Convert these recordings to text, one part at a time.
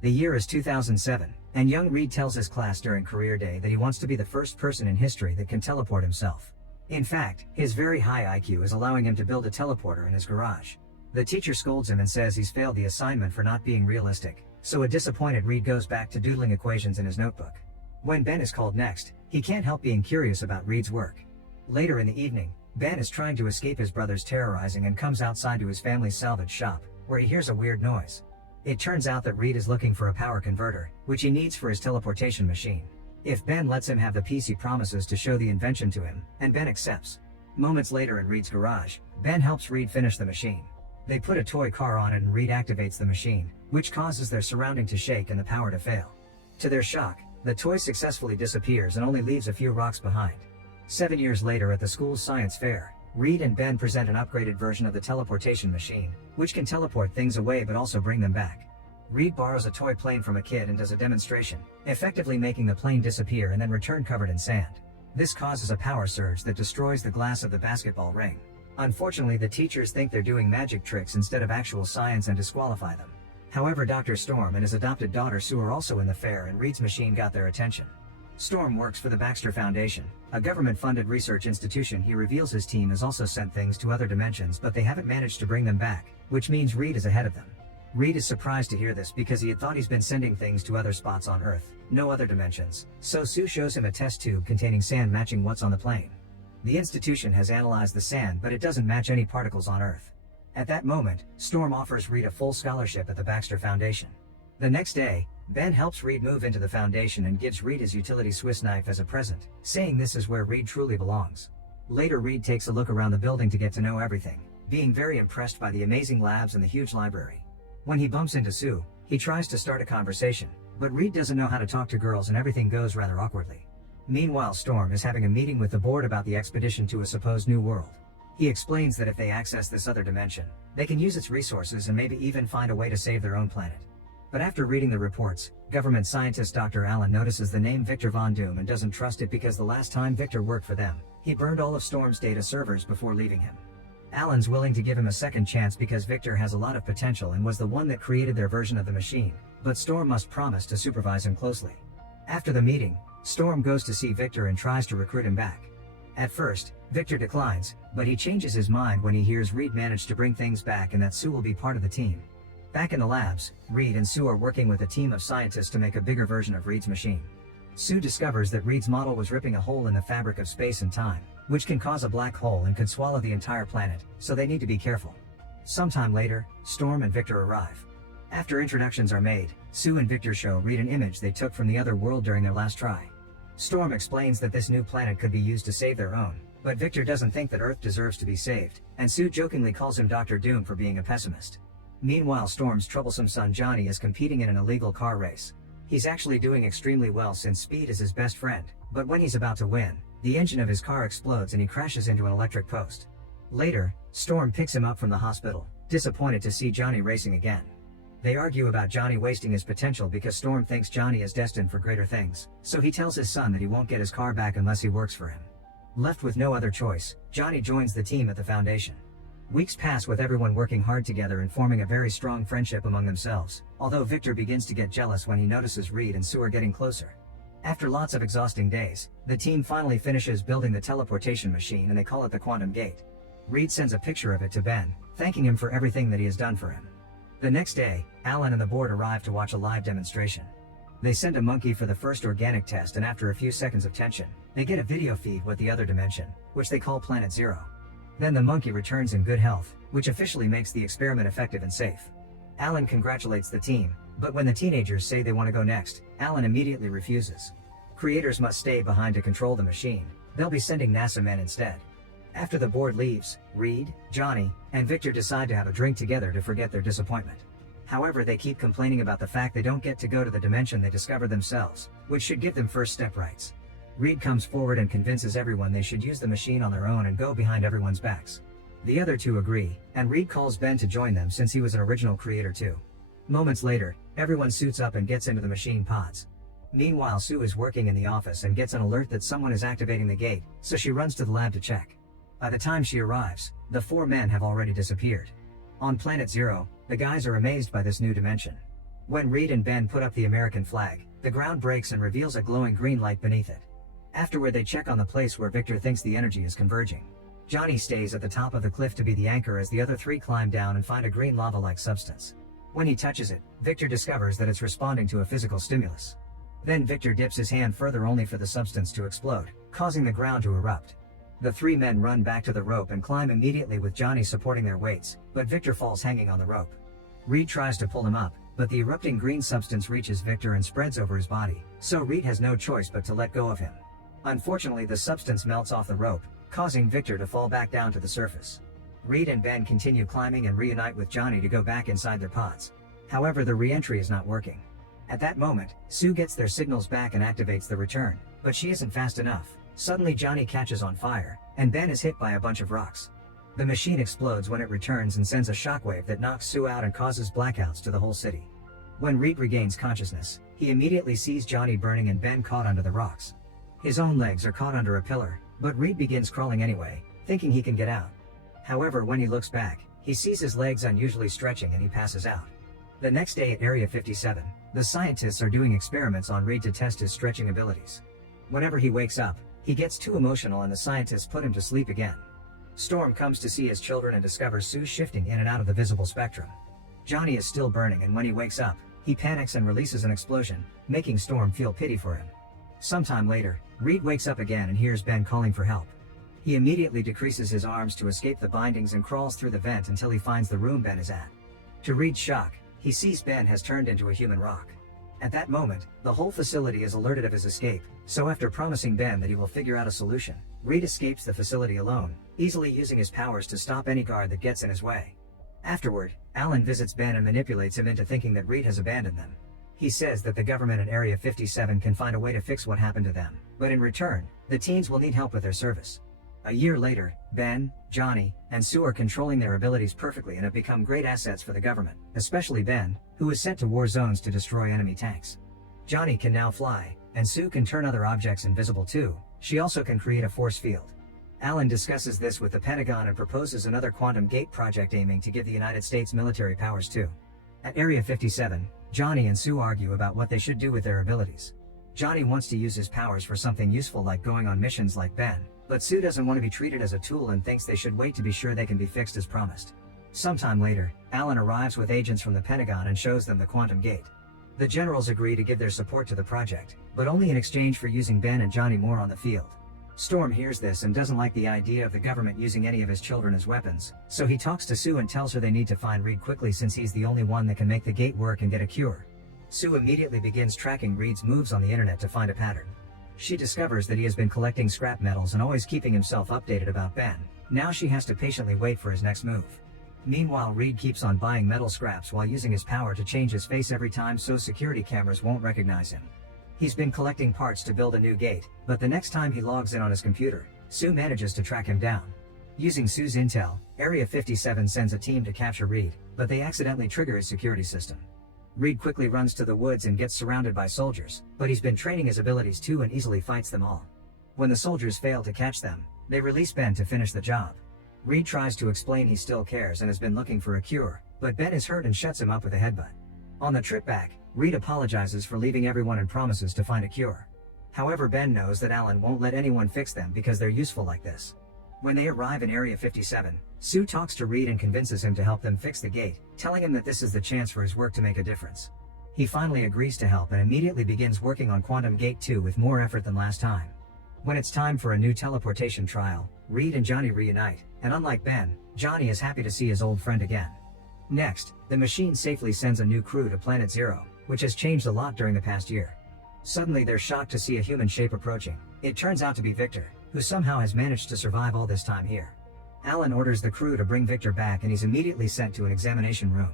The year is 2007, and young Reed tells his class during career day that he wants to be the first person in history that can teleport himself. In fact, his very high IQ is allowing him to build a teleporter in his garage. The teacher scolds him and says he's failed the assignment for not being realistic, so a disappointed Reed goes back to doodling equations in his notebook. When Ben is called next, he can't help being curious about Reed's work. Later in the evening, Ben is trying to escape his brother's terrorizing and comes outside to his family's salvage shop, where he hears a weird noise. It turns out that Reed is looking for a power converter, which he needs for his teleportation machine. If Ben lets him have the piece, he promises to show the invention to him, and Ben accepts. Moments later in Reed's garage, Ben helps Reed finish the machine. They put a toy car on it and Reed activates the machine, which causes their surrounding to shake and the power to fail. To their shock, the toy successfully disappears and only leaves a few rocks behind. 7 years later at the school's science fair, Reed and Ben present an upgraded version of the teleportation machine, which can teleport things away but also bring them back. Reed borrows a toy plane from a kid and does a demonstration, effectively making the plane disappear and then return covered in sand. This causes a power surge that destroys the glass of the basketball ring. Unfortunately, the teachers think they're doing magic tricks instead of actual science and disqualify them. However, Dr. Storm and his adopted daughter Sue are also in the fair, and Reed's machine got their attention. Storm works for the Baxter Foundation, a government-funded research institution. He reveals his team has also sent things to other dimensions, but they haven't managed to bring them back, which means Reed is ahead of them. Reed is surprised to hear this because he had thought he's been sending things to other spots on Earth, no other dimensions, so Sue shows him a test tube containing sand matching what's on the plane. The institution has analyzed the sand, but it doesn't match any particles on Earth. At that moment, Storm offers Reed a full scholarship at the Baxter Foundation. The next day, Ben helps Reed move into the foundation and gives Reed his utility Swiss knife as a present, saying this is where Reed truly belongs. Later, Reed takes a look around the building to get to know everything, being very impressed by the amazing labs and the huge library. When he bumps into Sue, he tries to start a conversation, but Reed doesn't know how to talk to girls and everything goes rather awkwardly. Meanwhile, Storm is having a meeting with the board about the expedition to a supposed new world. He explains that if they access this other dimension, they can use its resources and maybe even find a way to save their own planet. But after reading the reports, government scientist Dr. Allen notices the name Victor Von Doom and doesn't trust it because the last time Victor worked for them, he burned all of Storm's data servers before leaving him. Allen's willing to give him a second chance because Victor has a lot of potential and was the one that created their version of the machine, but Storm must promise to supervise him closely. After the meeting, Storm goes to see Victor and tries to recruit him back. At first, Victor declines, but he changes his mind when he hears Reed managed to bring things back and that Sue will be part of the team. Back in the labs, Reed and Sue are working with a team of scientists to make a bigger version of Reed's machine. Sue discovers that Reed's model was ripping a hole in the fabric of space and time, which can cause a black hole and could swallow the entire planet, so they need to be careful. Sometime later, Storm and Victor arrive. After introductions are made, Sue and Victor show Reed an image they took from the other world during their last try. Storm explains that this new planet could be used to save their own, but Victor doesn't think that Earth deserves to be saved, and Sue jokingly calls him Dr. Doom for being a pessimist. Meanwhile, Storm's troublesome son Johnny is competing in an illegal car race. He's actually doing extremely well since speed is his best friend, but when he's about to win, the engine of his car explodes and he crashes into an electric post. Later, Storm picks him up from the hospital, disappointed to see Johnny racing again. They argue about Johnny wasting his potential because Storm thinks Johnny is destined for greater things, so he tells his son that he won't get his car back unless he works for him. Left with no other choice, Johnny joins the team at the foundation. Weeks pass with everyone working hard together and forming a very strong friendship among themselves, although Victor begins to get jealous when he notices Reed and Sue are getting closer. After lots of exhausting days, the team finally finishes building the teleportation machine and they call it the Quantum Gate. Reed sends a picture of it to Ben, thanking him for everything that he has done for him. The next day, Alan and the board arrive to watch a live demonstration. They send a monkey for the first organic test, and after a few seconds of tension, they get a video feed with the other dimension, which they call Planet Zero. Then the monkey returns in good health, which officially makes the experiment effective and safe. Alan congratulates the team, but when the teenagers say they want to go next, Alan immediately refuses. Creators must stay behind to control the machine. They'll be sending NASA men instead. After the board leaves, Reed, Johnny, and Victor decide to have a drink together to forget their disappointment. However, they keep complaining about the fact they don't get to go to the dimension they discovered themselves, which should give them first step rights. Reed comes forward and convinces everyone they should use the machine on their own and go behind everyone's backs. The other two agree, and Reed calls Ben to join them since he was an original creator too. Moments later, everyone suits up and gets into the machine pods. Meanwhile, Sue is working in the office and gets an alert that someone is activating the gate, so she runs to the lab to check. By the time she arrives, the four men have already disappeared. On Planet Zero, the guys are amazed by this new dimension. When Reed and Ben put up the American flag, the ground breaks and reveals a glowing green light beneath it. Afterward they check on the place where Victor thinks the energy is converging. Johnny stays at the top of the cliff to be the anchor as the other three climb down and find a green lava-like substance. When he touches it, Victor discovers that it's responding to a physical stimulus. Then Victor dips his hand further only for the substance to explode, causing the ground to erupt. The three men run back to the rope and climb immediately with Johnny supporting their weights, but Victor falls hanging on the rope. Reed tries to pull him up, but the erupting green substance reaches Victor and spreads over his body, so Reed has no choice but to let go of him. Unfortunately, the substance melts off the rope, causing Victor to fall back down to the surface. Reed and Ben continue climbing and reunite with Johnny to go back inside their pods. However, the re-entry is not working. At that moment, Sue gets their signals back and activates the return, but she isn't fast enough. Suddenly Johnny catches on fire, and Ben is hit by a bunch of rocks. The machine explodes when it returns and sends a shockwave that knocks Sue out and causes blackouts to the whole city. When Reed regains consciousness, he immediately sees Johnny burning and Ben caught under the rocks. His own legs are caught under a pillar, but Reed begins crawling anyway, thinking he can get out. However, when he looks back, he sees his legs unusually stretching and he passes out. The next day at Area 57, the scientists are doing experiments on Reed to test his stretching abilities. Whenever he wakes up, he gets too emotional and the scientists put him to sleep again. Storm comes to see his children and discovers Sue shifting in and out of the visible spectrum. Johnny is still burning and when he wakes up, he panics and releases an explosion, making Storm feel pity for him. Sometime later, Reed wakes up again and hears Ben calling for help. He immediately decreases his arms to escape the bindings and crawls through the vent until he finds the room Ben is at. To Reed's shock, he sees Ben has turned into a human rock. At that moment, the whole facility is alerted of his escape, so after promising Ben that he will figure out a solution, Reed escapes the facility alone, easily using his powers to stop any guard that gets in his way. Afterward, Alan visits Ben and manipulates him into thinking that Reed has abandoned them. He says that the government at Area 57 can find a way to fix what happened to them, but in return, the teens will need help with their service. A year later, Ben, Johnny, and Sue are controlling their abilities perfectly and have become great assets for the government, especially Ben, who is sent to war zones to destroy enemy tanks. Johnny can now fly, and Sue can turn other objects invisible too. She also can create a force field. Alan discusses this with the Pentagon and proposes another quantum gate project aiming to give the United States military powers too. At Area 57, Johnny and Sue argue about what they should do with their abilities. Johnny wants to use his powers for something useful like going on missions like Ben, but Sue doesn't want to be treated as a tool and thinks they should wait to be sure they can be fixed as promised. Sometime later, Alan arrives with agents from the Pentagon and shows them the quantum gate. The generals agree to give their support to the project, but only in exchange for using Ben and Johnny more on the field. Storm hears this and doesn't like the idea of the government using any of his children as weapons, so he talks to Sue and tells her they need to find Reed quickly since he's the only one that can make the gate work and get a cure. Sue immediately begins tracking Reed's moves on the internet to find a pattern. She discovers that he has been collecting scrap metals and always keeping himself updated about Ben. Now she has to patiently wait for his next move. Meanwhile, Reed keeps on buying metal scraps while using his power to change his face every time so security cameras won't recognize him. He's been collecting parts to build a new gate, but the next time he logs in on his computer, Sue manages to track him down. Using Sue's intel, Area 57 sends a team to capture Reed, but they accidentally trigger his security system. Reed quickly runs to the woods and gets surrounded by soldiers, but he's been training his abilities too and easily fights them all. When the soldiers fail to catch them, they release Ben to finish the job. Reed tries to explain he still cares and has been looking for a cure, but Ben is hurt and shuts him up with a headbutt. On the trip back, Reed apologizes for leaving everyone and promises to find a cure. However, Ben knows that Alan won't let anyone fix them because they're useful like this. When they arrive in Area 57, Sue talks to Reed and convinces him to help them fix the gate, telling him that this is the chance for his work to make a difference. He finally agrees to help and immediately begins working on Quantum Gate 2 with more effort than last time. When it's time for a new teleportation trial, Reed and Johnny reunite, and unlike Ben, Johnny is happy to see his old friend again. Next, the machine safely sends a new crew to Planet Zero, which has changed a lot during the past year. Suddenly they're shocked to see a human shape approaching. It turns out to be Victor, who somehow has managed to survive all this time here. Alan orders the crew to bring Victor back and he's immediately sent to an examination room.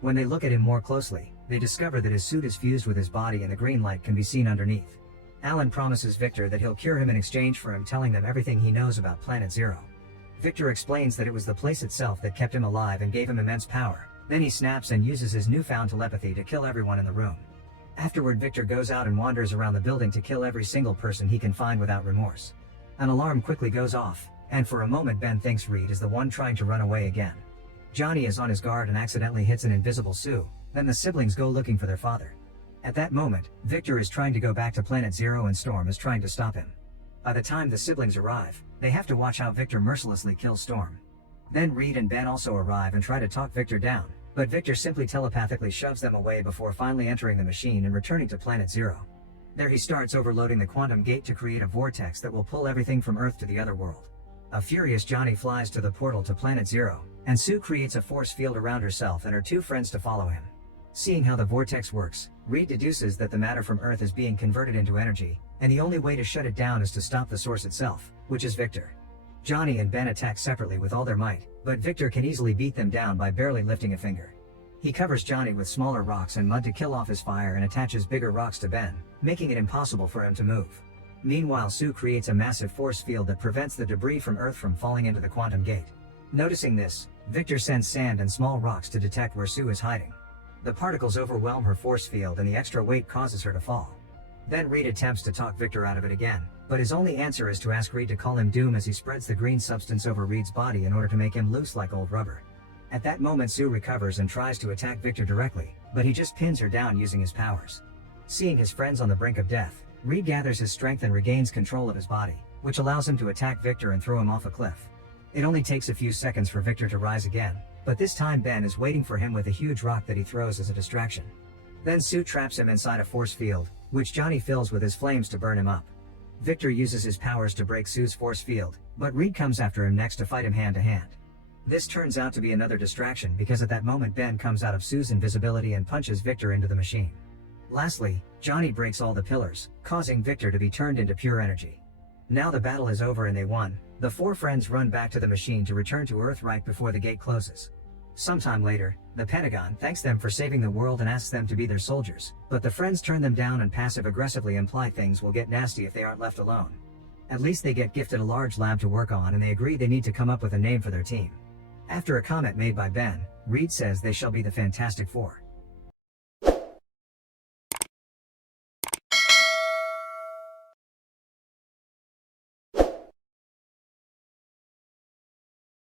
When they look at him more closely, they discover that his suit is fused with his body and the green light can be seen underneath. Alan promises Victor that he'll cure him in exchange for him telling them everything he knows about Planet Zero. Victor explains that it was the place itself that kept him alive and gave him immense power. Then he snaps and uses his newfound telepathy to kill everyone in the room. Afterward, Victor goes out and wanders around the building to kill every single person he can find without remorse. An alarm quickly goes off, and for a moment Ben thinks Reed is the one trying to run away again. Johnny is on his guard and accidentally hits an invisible Sue, Then the siblings go looking for their father. At that moment, Victor is trying to go back to Planet Zero and Storm is trying to stop him. By the time the siblings arrive, they have to watch how Victor mercilessly kills Storm. Then Reed and Ben also arrive and try to talk Victor down, but Victor simply telepathically shoves them away before finally entering the machine and returning to Planet Zero. There he starts overloading the quantum gate to create a vortex that will pull everything from Earth to the other world. A furious Johnny flies to the portal to Planet Zero, and Sue creates a force field around herself and her two friends to follow him. Seeing how the vortex works, Reed deduces that the matter from Earth is being converted into energy, and the only way to shut it down is to stop the source itself, which is Victor. Johnny and Ben attack separately with all their might, but Victor can easily beat them down by barely lifting a finger. He covers Johnny with smaller rocks and mud to kill off his fire and attaches bigger rocks to Ben, making it impossible for him to move. Meanwhile, Sue creates a massive force field that prevents the debris from Earth from falling into the quantum gate. Noticing this, Victor sends sand and small rocks to detect where Sue is hiding. The particles overwhelm her force field and the extra weight causes her to fall. Then Reed attempts to talk Victor out of it again, but his only answer is to ask Reed to call him Doom as he spreads the green substance over Reed's body in order to make him loose like old rubber. At that moment, Sue recovers and tries to attack Victor directly, but he just pins her down using his powers. Seeing his friends on the brink of death, Reed gathers his strength and regains control of his body, which allows him to attack Victor and throw him off a cliff. It only takes a few seconds for Victor to rise again, but this time Ben is waiting for him with a huge rock that he throws as a distraction. Then Sue traps him inside a force field, which Johnny fills with his flames to burn him up. Victor uses his powers to break Sue's force field, but Reed comes after him next to fight him hand to hand. This turns out to be another distraction because at that moment Ben comes out of Sue's invisibility and punches Victor into the machine. Lastly, Johnny breaks all the pillars, causing Victor to be turned into pure energy. Now the battle is over and they won. The four friends run back to the machine to return to Earth right before the gate closes. Sometime later, the Pentagon thanks them for saving the world and asks them to be their soldiers, but the friends turn them down and passive-aggressively imply things will get nasty if they aren't left alone. At least they get gifted a large lab to work on and they agree they need to come up with a name for their team. After a comment made by Ben, Reed says they shall be the Fantastic Four.